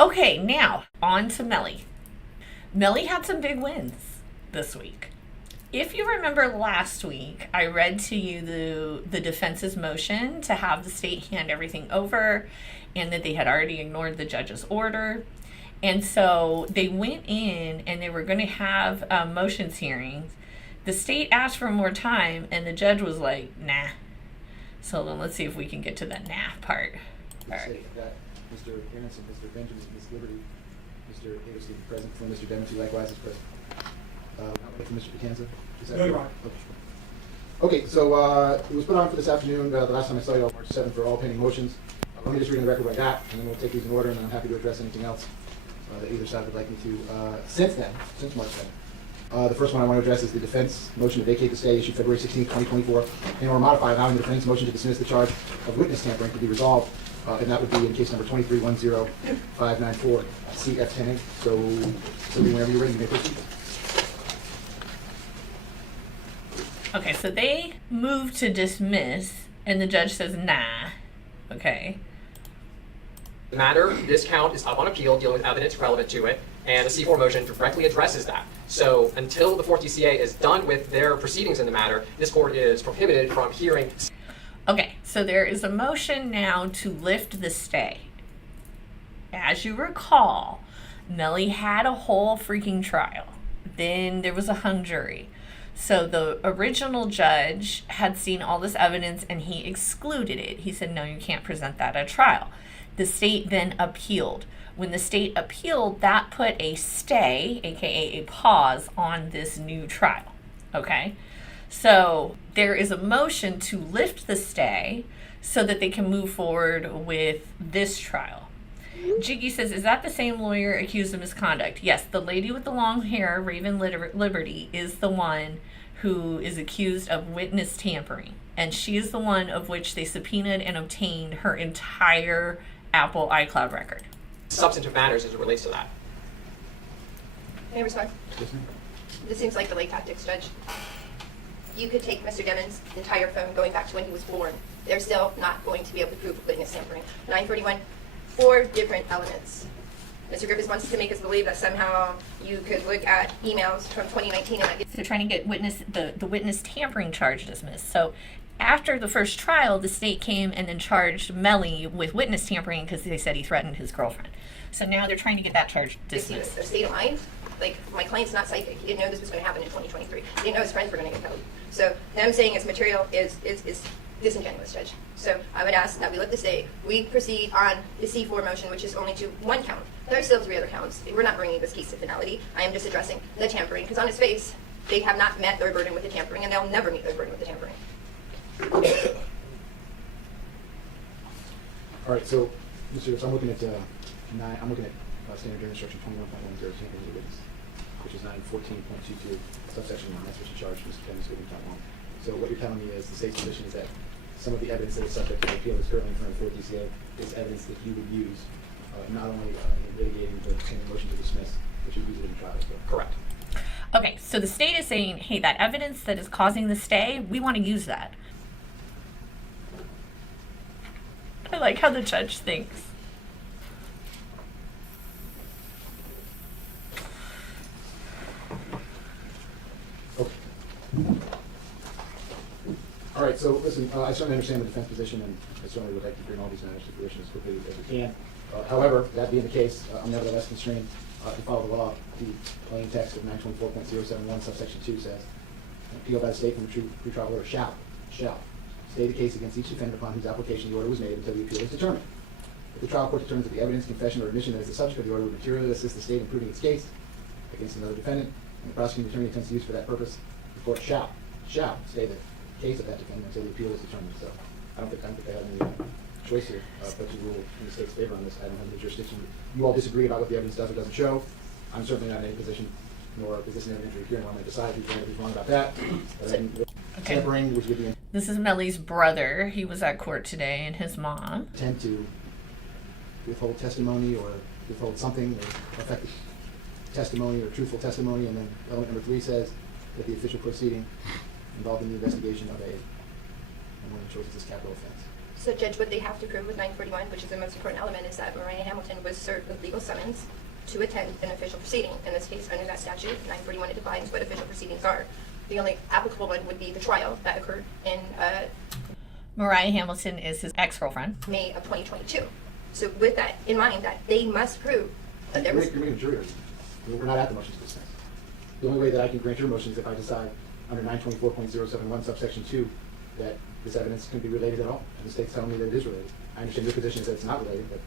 Okay, now on to Melly. Melly had some big wins this week. If you remember last week, I read to you the defense's motion to have the state hand everything over and that they had already ignored the judge's order. And so they went in and they were going to have motions hearings. The state asked for more time and the judge was like, nah. So then let's see if we can get to the nah part. All right. That Mr. Anderson, Mr. Benjamin, Ms. Liberty, Mr. Anderson present, and Mr. Demity likewise is present. From Mr. Picanza? No, you're right. Okay, so it was put on for this afternoon. The last time I saw you on March 7th for all pending motions. Let me just read the record like that, and then we'll take these in order, and then I'm happy to address anything else that either side would like me to. Since March 7th. The first one I want to address is the defense motion to vacate the stay issued February 16, 2024, and or modify allowing the defendant's motion to dismiss the charge of witness tampering to be resolved, and that would be in case number 23-10594, CF10A. So whenever you're ready, you may proceed. Okay, so they moved to dismiss, and the judge says, nah. Okay. The matter, this count is up on appeal, dealing with evidence relevant to it, and the C4 motion directly addresses that. So until the 4th DCA is done with their proceedings in the matter, this court is prohibited from hearing. Okay, so there is a motion now to lift the stay. As you recall, Melly had a whole freaking trial. Then there was a hung jury. So the original judge had seen all this evidence and he excluded it. He said, no, you can't present that at trial. The state then appealed. When the state appealed, that put a stay, aka a pause, on this new trial. Okay? So there is a motion to lift the stay so that they can move forward with this trial. Jiggy says, is that the same lawyer accused of misconduct? Yes, the lady with the long hair, Raven Liberty, is the one who is accused of witness tampering. And she is the one of which they subpoenaed and obtained her entire Apple iCloud record. Substantive matters as it relates to that. May I respond? Yes, ma'am. This seems like delay tactics, Judge. You could take Mr. Demon's entire phone going back to when he was born. They're still not going to be able to prove witness tampering. 931, 4 different elements. Mr. Griffiths wants to make us believe that somehow you could look at emails from 2019 and They're trying to get the witness tampering charge dismissed. So after the first trial, the state came and then charged Melly with witness tampering because they said he threatened his girlfriend. So now they're trying to get that charge dismissed. their state of mind. Like, my client's not psychic. He didn't know this was going to happen in 2023. He didn't know his friends were going to get killed. So them saying it's material is disingenuous, Judge. So I would ask that we let the state, we proceed on the C4 motion, which is only to 1 count. There are still 3 other counts. We're not bringing this case to finality. I am just addressing the tampering, because on its face, they have not met their burden with the tampering, and they'll never meet their burden with the tampering. All right, so, Mr. So I'm looking at standard jury instruction 21.10, tampering of witness, which is 914.22, subsection 1. That's what you charged Mr. Dennis with in count 1. So what you're telling me is the state's position is that some of the evidence that is subject to the appeal is currently in front of the 4th DCA is evidence that you would use not only in litigating the motion to dismiss, but you would use it in trial as well. Correct. Okay, so the state is saying, hey, that evidence that is causing the stay, we want to use that. I like how the judge thinks. Okay. All right, so listen, I certainly understand the defense position, and I certainly would like to bring all these matters to fruition as quickly as we can. However, that being the case, I'm nevertheless constrained to follow the law. The plain text of 924.071 subsection 2 says, an appeal by the state from the pretrial order shall stay the case against each defendant upon whose application the order was made until the appeal is determined. If the trial court determines that the evidence, confession, or admission that is the subject of the order would materially assist the state in proving its case against another defendant, and the prosecuting attorney intends to use for that purpose, the court shall stay the case of that defendant until the appeal is determined. So I don't think I have any choice here but to rule in the state's favor on this. I don't have any jurisdiction. You all disagree about what the evidence does or doesn't show. I'm certainly not in any position, nor is this an evidentiary hearing where I'm going to decide who's wrong about that. Tampering was with the This is Melly's brother. He was at court today, and his mom. intent to withhold testimony or withhold something or affect testimony or truthful testimony, and then element number 3 says that the official proceeding involved in the investigation of and when it shows it's capital offense. So, Judge, what they have to prove with 941, which is the most important element, is that Mariah Hamilton was served with legal summons to attend an official proceeding. In this case, under that statute, 941, it defines what official proceedings are. The only applicable one would be the trial that occurred in Mariah Hamilton is his ex-girlfriend. May of 2022. So, with that in mind, that they must prove that there was. You're making a jury argument. We're not at the motions to dismiss. The only way that I can grant your motion is if I decide under 924.071 subsection 2 that this evidence can be related at all, and the state's telling me that it is related. I understand your position is that it's not related, but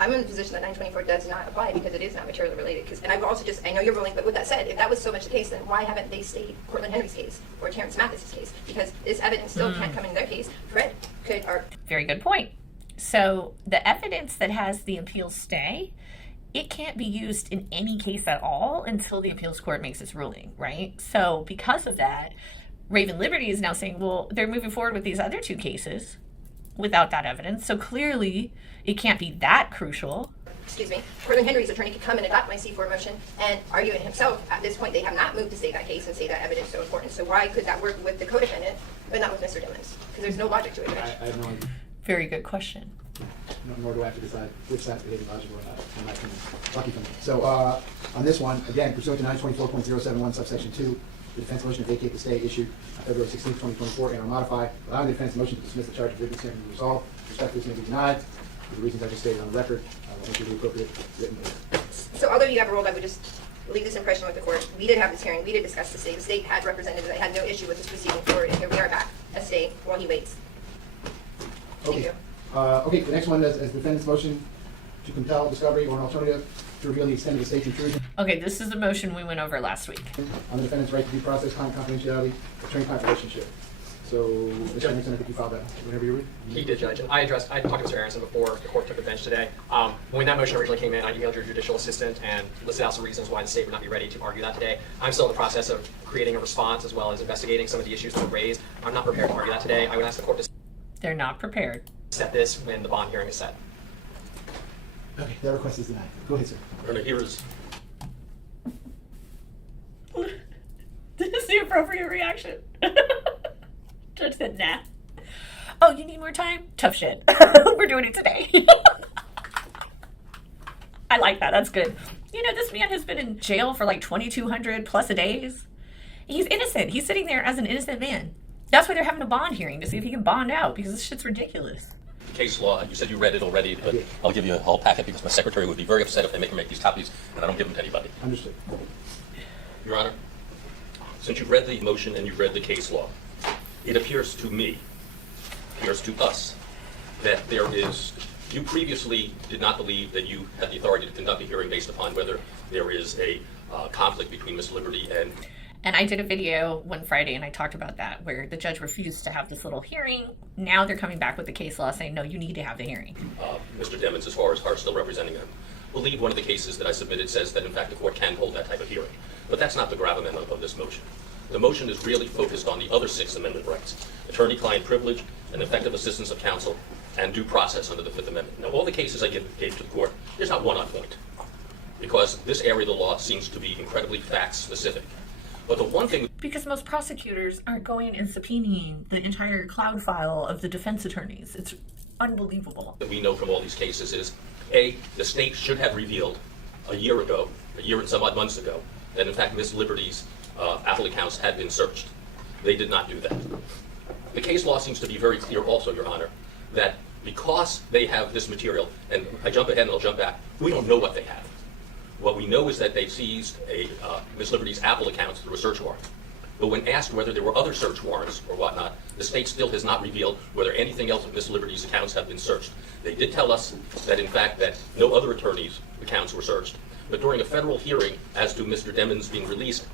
I'm in the position that 924 does not apply because it is not materially related. And I've also I know you're ruling, but with that said, if that was so much the case, then why haven't they stayed Cortland Henry's case or Terrence Mathis's case? Because this evidence still can't come in their case. Fred could, or. Very good point. So the evidence that has the appeal stay, it can't be used in any case at all until the appeals court makes its ruling, right? So because of that, Raven Liberty is now saying, well, they're moving forward with these other two cases without that evidence. So clearly it can't be that crucial. Excuse me, Cortland Henry's attorney could come and adopt my C4 motion and argue it himself. At this point, they have not moved to stay that case and say that evidence is so important. So why could that work with the co-defendant, but not with Mr. Dillons? Because there's no logic to it, Judge. I have no idea. Very good question. Nor do I have to decide which side's behaving logical or not, in my opinion. Lucky for me. So on this one, again, pursuant to 924.071 subsection 2, the defense motion to vacate the stay issued on February 16, 2024, and or modify, allowing the defense motion to dismiss the charge of vigorous hearing be resolved. Respectfully, this may be denied. For the reasons I just stated on the record, I will enter the appropriate written order. So although you have a role, I would just leave this impression with the court. We did have this hearing. We did discuss the state. The state had representatives that had no issue with this proceeding forward, and here we are back at stay while he waits. Thank you. Okay, the next one is the defendant's motion to compel discovery or an alternative to reveal the extent of the state's intrusion Okay, this is the motion we went over last week. on the defendant's right to due process, client confidentiality, attorney-client relationship. So, Mr. Henderson, I think you filed that whenever you're ready. He did, Judge. And I talked to Mr. Aronson before the court took the bench today. When that motion originally came in, I emailed your judicial assistant and listed out some reasons why the state would not be ready to argue that today. I'm still in the process of creating a response as well as investigating some of the issues that were raised. I'm not prepared to argue that today. I would ask the court to They're not prepared. set this when the bond hearing is set. Okay, that request is denied. Go ahead, sir. Erna, here is This is the appropriate reaction. Judge said, nah. Oh, you need more time? Tough shit. We're doing it today. I like that. That's good. You know, this man has been in jail for like 2,200 plus a days. He's innocent. He's sitting there as an innocent man. That's why they're having a bond hearing, to see if he can bond out, because this shit's ridiculous. case law. You said you read it already, but I'll give you a whole packet because my secretary would be very upset if they make me make these copies and I don't give them to anybody. Understood. Your Honor, since you've read the motion and you've read the case law, it appears to me, appears to us, that there is, you previously did not believe that you had the authority to conduct a hearing based upon whether there is a conflict between Miss Liberty and... And I did a video one Friday and I talked about that, where the judge refused to have this little hearing. Now they're coming back with the case law saying, no, you need to have the hearing. Mr. Demmons, as far as are still representing him, believe one of the cases that I submitted says that in fact the court can hold that type of hearing. But that's not the gravamen of this motion. The motion is really focused on the other Sixth Amendment rights: attorney-client privilege and effective assistance of counsel and due process under the Fifth Amendment. Now, all the cases I gave to the court, there's not one on point, because this area of the law seems to be incredibly fact-specific. But the one thing... Because most prosecutors aren't going and subpoenaing the entire cloud file of the defense attorneys. It's unbelievable. That we know from all these cases is, A, the state should have revealed a year ago, a year and some odd months ago, that in fact Miss Liberty's Apple accounts had been searched. They did not do that. The case law seems to be very clear also, Your Honor, that because they have this material, and I jump ahead and I'll jump back, we don't know what they have. What we know is that they seized Miss Liberty's Apple accounts through a search warrant. But when asked whether there were other search warrants or whatnot, the state still has not revealed whether anything else of Miss Liberty's accounts have been searched. They did tell us that in fact that no other attorneys' accounts were searched. But during a federal hearing as to Mr. Demmons being released,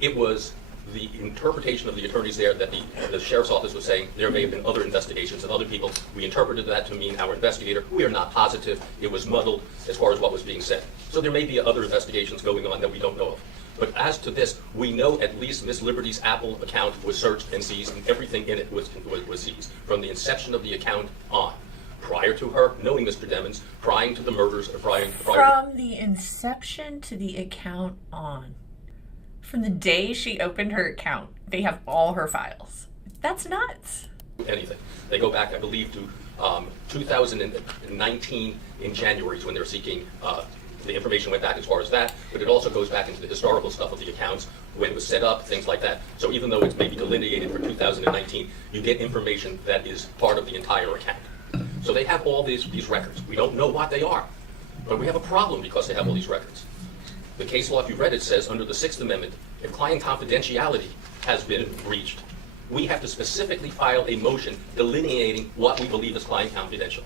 it was the interpretation of the attorneys there that the sheriff's office was saying there may have been other investigations of other people. We interpreted that to mean our investigator. We are not positive. It was muddled as far as what was being said. So there may be other investigations going on that we don't know of. But as to this, we know at least Miss Liberty's Apple account was searched and seized, and everything in it was seized from the inception of the account on. Prior to her knowing Mr. Demmons, prior to the murders, or prior From the inception to the account on. From the day she opened her account, they have all her files. That's nuts. anything. They go back, I believe, to 2019 in January is when they're seeking, the information went back as far as that, but it also goes back into the historical stuff of the accounts, when it was set up, things like that. So even though it's maybe delineated for 2019, you get information that is part of the entire account. So they have all these records. We don't know what they are, but we have a problem because they have all these records. The case law, if you read it, says under the Sixth Amendment, if client confidentiality has been breached, we have to specifically file a motion delineating what we believe is client confidential.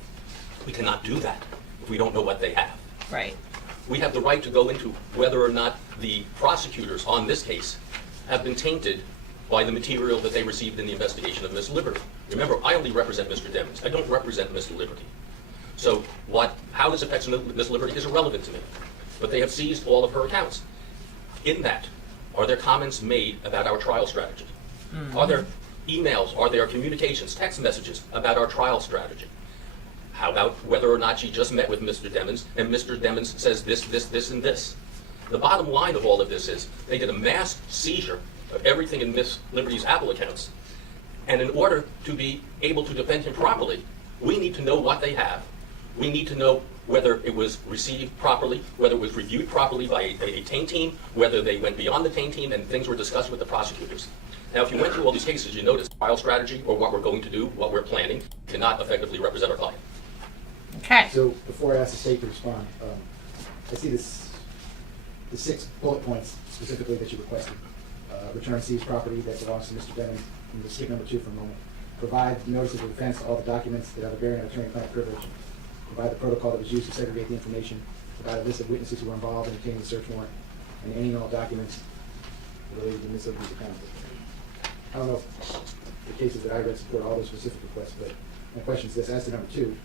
We cannot do that if we don't know what they have. Right. We have the right to go into whether or not the prosecutors on this case have been tainted by the material that they received in the investigation of Miss Liberty. Remember, I only represent Mr. Demons. I don't represent Miss Liberty. So how this affects Miss Liberty is irrelevant to me. But they have seized all of her accounts. In that, are there comments made about our trial strategy? Are there emails, are there communications, text messages about our trial strategy? How about whether or not she just met with Mr. Demons and Mr. Demons says this, and this? The bottom line of all of this is they did a mass seizure of everything in Miss Liberty's Apple accounts. And in order to be able to defend him properly, we need to know what they have. We need to know whether it was received properly, whether it was reviewed properly by a taint team, whether they went beyond the taint team and things were discussed with the prosecutors. Now, if you went through all these cases, you notice trial strategy or what we're going to do, what we're planning, cannot effectively represent our client. Okay. So before I ask the state to respond, I see the 6 bullet points specifically that you requested. Return seized property that belongs to Mr. Bennett. I'm going to skip number 2 for a moment. Provide notice of defense to all the documents that have a bearing on attorney-client privilege. Provide the protocol that was used to segregate the information. Provide a list of witnesses who were involved in obtaining the search warrant and any and all documents related to Ms. Liberty's account. I don't know if the cases that I read support all those specific requests, but my question is this. As to number 2,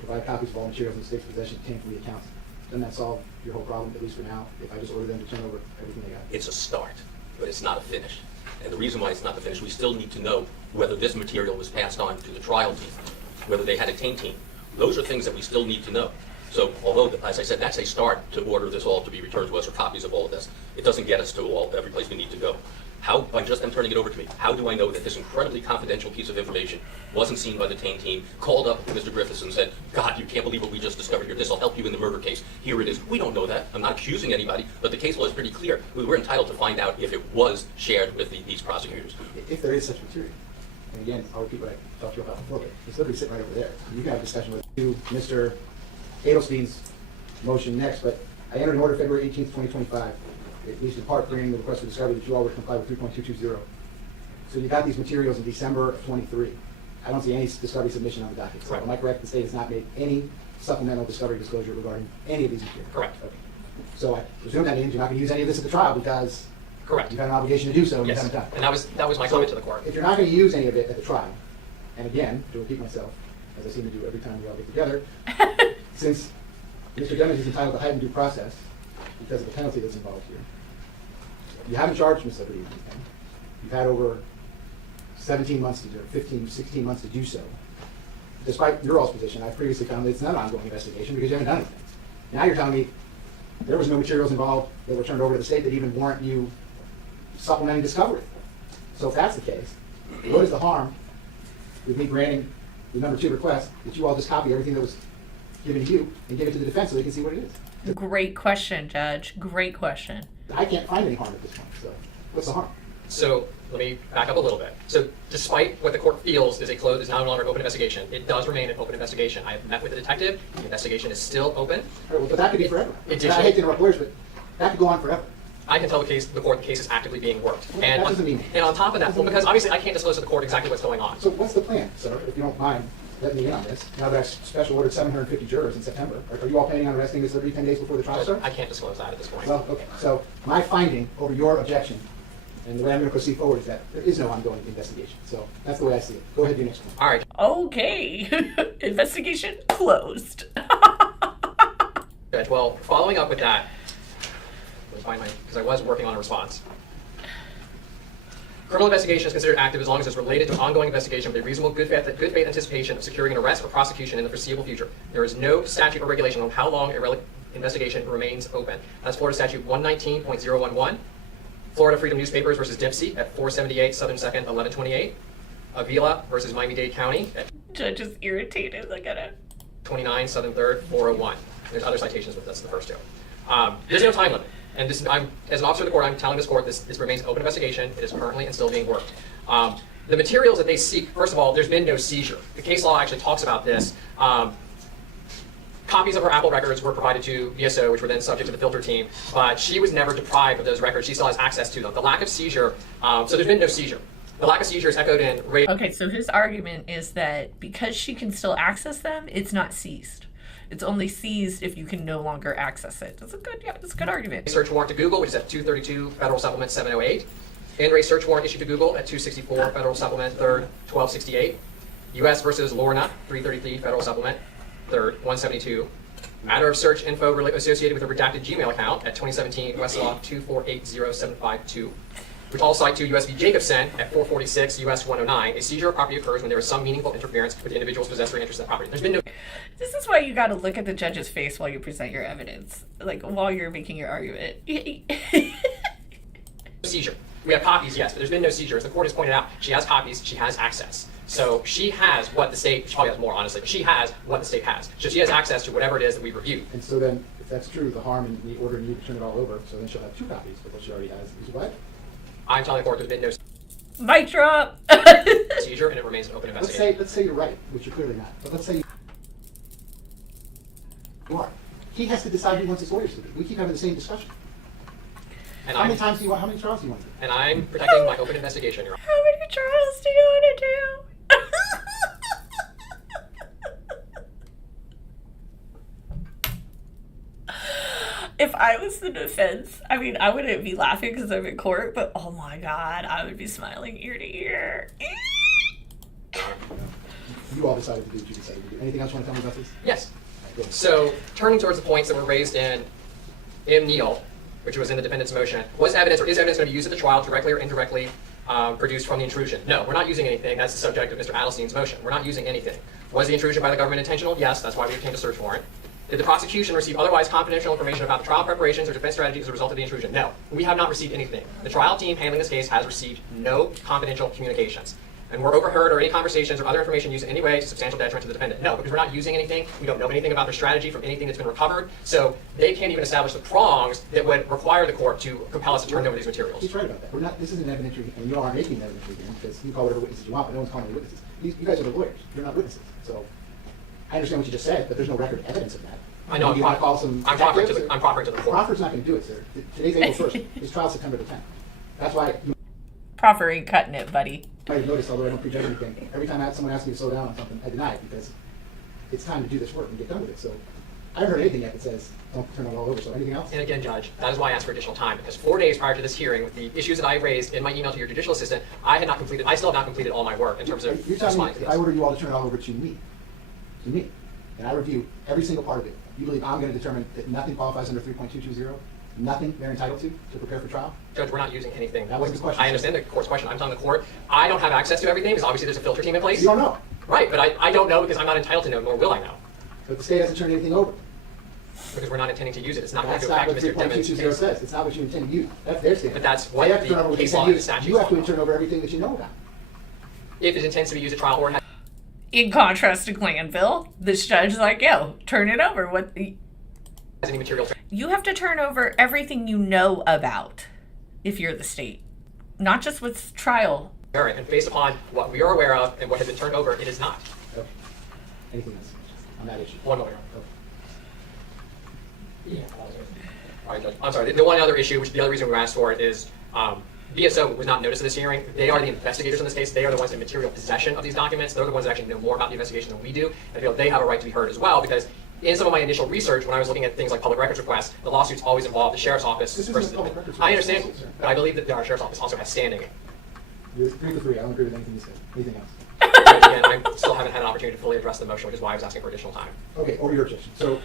provide copies of all materials in the state's possession obtained from the accounts. Doesn't that solve your whole problem, at least for now, if I just order them to turn over everything they got? It's a start, but it's not a finish. And the reason why it's not the finish, we still need to know whether this material was passed on to the trial team, whether they had a taint team. Those are things that we still need to know. So although, as I said, that's a start to order this all to be returned to us or copies of all of this, it doesn't get us to every place we need to go. How, by just them turning it over to me, how do I know that this incredibly confidential piece of information wasn't seen by the taint team, called up Mr. Griffiths and said, God, you can't believe what we just discovered here. This will help you in the murder case. Here it is. We don't know that. I'm not accusing anybody, but the case law is pretty clear. We were entitled to find out if it was shared with these prosecutors. If there is such material. And again, I'll repeat what I talked to you about before, but it's literally sitting right over there. You can have a discussion with Mr. Adelstein's motion next, but I entered an order February 18th, 2025. At least in part granting the request for discovery that you all would comply with 3.220. So you got these materials in December of 23. I don't see any discovery submission on the docket. So am I correct? The state has not made any supplemental discovery disclosure regarding any of these materials? Correct. Okay. So I presume that means you're not going to use any of this at the trial because Correct. you've had an obligation to do so and Yes. you haven't done it. And that was my comment to the court. If you're not going to use any of it at the trial, and again, to repeat myself, as I seem to do every time we all get together, since Mr. Demings is entitled to heightened due process because of the penalty that's involved here, you haven't charged Ms. Liberty with anything. You've had over 17 months to do it, 15, 16 months to do so. Despite your all's position, I've previously found that it's not an ongoing investigation because you haven't done anything. Now you're telling me there was no materials involved that were turned over to the state that even warrant you supplementing discovery. So if that's the case, what is the harm with me granting the number 2 request that you all just copy everything that was given to you and give it to the defense so they can see what it is? Great question, Judge. Great question. I can't find any harm at this point, so what's the harm? So let me back up a little bit. So despite what the court feels is is no longer an open investigation, it does remain an open investigation. I have met with the detective. The investigation is still open. All right, well, but that could be forever. Additionally- I hate to interrupt lawyers, but that could go on forever. I can tell the court the case is actively being worked. Well, And that doesn't mean- and on top of that, well, because obviously I can't disclose to the court exactly what's going on. So what's the plan, sir, if you don't mind letting me in on this? Now that I've special ordered 750 jurors in September, are you all planning on arresting Ms. Liberty 10 days before the trial, sir? I can't disclose that at this point. Well, okay, so my finding over your objection, and the way I'm going to proceed forward, is that there is no ongoing investigation. So that's the way I see it. Go ahead, do your next one. All right. Okay. Investigation closed. Good. Well, following up with that, because I was working on a response. Criminal investigation is considered active as long as it's related to an ongoing investigation with a reasonable good faith anticipation of securing an arrest or prosecution in the foreseeable future. There is no statute or regulation on how long a investigation remains open. That's Florida Statute 119.011, Florida Freedom Newspapers versus Dempsey at 478 Southern 2nd, 1128. Avila versus Miami-Dade County at Judge is irritated. Look at it. 29 Southern 3rd 401. There's other citations with this, the first two. There's no time limit. And this, as an officer of the court, I'm telling this court this remains an open investigation. It is currently and still being worked. The materials that they seek, first of all, there's been no seizure. The case law actually talks about this. Copies of her Apple records were provided to BSO, which were then subject to the filter team, but she was never deprived of those records. She still has access to them. The lack of seizure, so there's been no seizure. The lack of seizure is echoed in rate. Okay, so his argument is that because she can still access them, it's not seized. It's only seized if you can no longer access it. That's a good argument. Search warrant to Google, which is at 232 Federal Supplement 708. In-ray search warrant issued to Google at 264 Federal Supplement 3rd 1268. U.S. versus Lorna, 333 Federal Supplement 3rd 172. Matter of search info associated with a redacted Gmail account at 2017 Westlaw 2480752. Which all cite to U.S. v. Jacobson at 446 U.S. 109. A seizure of property occurs when there is some meaningful interference with the individual's possessory interest in the property. There's been no This is why you got to look at the judge's face while you present your evidence, like while you're making your argument. seizure. We have copies, yes, but there's been no seizure. As the court has pointed out, she has copies, she has access. So she has what the state, she probably has more honestly, but she has what the state has. So she has access to whatever it is that we've reviewed. And so then, if that's true, the harm in the ordering you to turn it all over, so then she'll have two copies, but what she already has is what? I'm telling the court there's been no Mic drop. seizure and it remains an open Let's investigation. say you're right, which you're clearly not, but let's say you are. He has to decide who wants his lawyers to be. We keep having the same discussion. And How many I'm, times do you want, how many trials do you want to do? and I'm protecting my open investigation, Your Honor. How many trials do you want to do? If I was the defense, I mean, I wouldn't be laughing because I'm in court, but oh my God, I would be smiling ear to ear. You all decided to do what you decided to do. Anything else you want to tell me about this? Yes. Go ahead. So turning towards the points that were raised in M. Neal, which was in the defendant's motion, was evidence or is evidence going to be used at the trial directly or indirectly produced from the intrusion? No, we're not using anything. That's the subject of Mr. Adelstein's motion. We're not using anything. Was the intrusion by the government intentional? Yes, that's why we obtained a search warrant. Did the prosecution receive otherwise confidential information about the trial preparations or defense strategy as a result of the intrusion? No, we have not received anything. The trial team handling this case has received no confidential communications. And were overheard or any conversations or other information used in any way to substantial detriment to the defendant? No, because we're not using anything. We don't know anything about their strategy from anything that's been recovered. So they can't even establish the prongs that would require the court to compel us to turn over these materials. He's right about that. We're not, this isn't an evidentiary, and you all aren't making an evidentiary hearing because you can call whatever witnesses you want, but no one's calling any witnesses. You guys are the lawyers. You're not witnesses. So I understand what you just said, but there's no record evidence of that. I know. You want to call some I'm proffering to detectives? the court. Crawford's not going to do it, sir. Today's April 1st. His trial's September the 10th. That's why you Proper ain't cutting it, buddy. might have noticed, although I don't prejudge anything, every time someone asks me to slow down on something, I deny it because it's time to do this work and get done with it. So I haven't heard anything yet that says don't turn it all over. So anything else? And again, Judge, that is why I asked for additional time, because 4 days prior to this hearing, with the issues that I raised in my email to your judicial assistant, I still have not completed all my work in terms of You're telling me responding to if I this. order you all to turn it all over to me, and I review every single part of it, you believe I'm going to determine that nothing qualifies under 3.220, nothing they're entitled to prepare for trial? Judge, we're not using anything. That wasn't the question. I understand the court's question. I'm telling the court, I don't have access to everything, because obviously there's a filter team in place. You don't know. Right, but I don't know because I'm not entitled to know, nor will I know, But the state hasn't turned anything over. because we're not intending to use it. It's not going to That's go not back to what Mr. Demons' 3.220 case. says. It's not what you intend to use. That's their standard. But that's They what have to turn over the what they case intend law to and the use. statute You have to law. turn over everything that you know about. If it intends to be used at trial or has In contrast to Glanville, this judge's like, yo, turn it over. any material You have to turn over everything you know about if you're the state, not just with trial. merit, and based upon what we are aware of and what has been turned over, it is not. Okay. Anything else on that issue? One moment. Okay. Yeah. All right, Judge. I'm sorry. The one other issue, which the other reason we asked for it, is BSO was not noticed in this hearing. They are the investigators in this case. They are the ones in material possession of these documents. They're the ones that actually know more about the investigation than we do. I feel they have a right to be heard as well, because in some of my initial research, when I was looking at things like public records requests, the lawsuits always involve the sheriff's office This isn't versus a public records I request, understand, sir. but I believe that our sheriff's office also has standing. You're 3 to 3. I don't agree with anything you said. Anything else? Again, I still haven't had an opportunity to fully address the motion, which is why I was asking for additional time. Okay, over your objection. So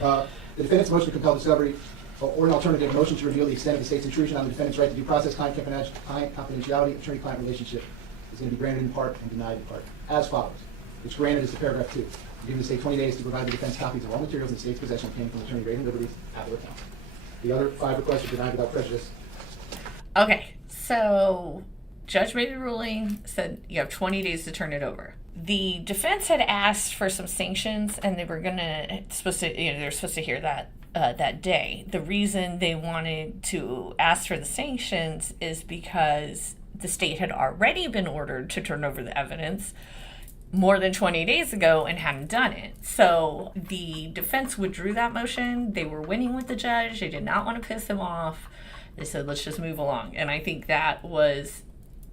the defendant's motion to compel discovery or an alternative motion to reveal the extent of the state's intrusion on the defendant's right to due process, client confidentiality, attorney-client relationship is going to be granted in part and denied in part, as follows. It's granted is the paragraph 2. Giving the state 20 days to provide the defense copies of all materials in the state's possession obtained from attorney Reagan Liberty's Apple account. The other 5 requests are denied without prejudice. Okay, so Judge made a ruling, said you have 20 days to turn it over. The defense had asked for some sanctions, and they were they're supposed to hear that that day. The reason they wanted to ask for the sanctions is because the state had already been ordered to turn over the evidence more than 20 days ago and hadn't done it. So the defense withdrew that motion. They were winning with the judge. They did not want to piss him off. They said, let's just move along. And I think that was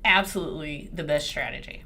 absolutely the best strategy.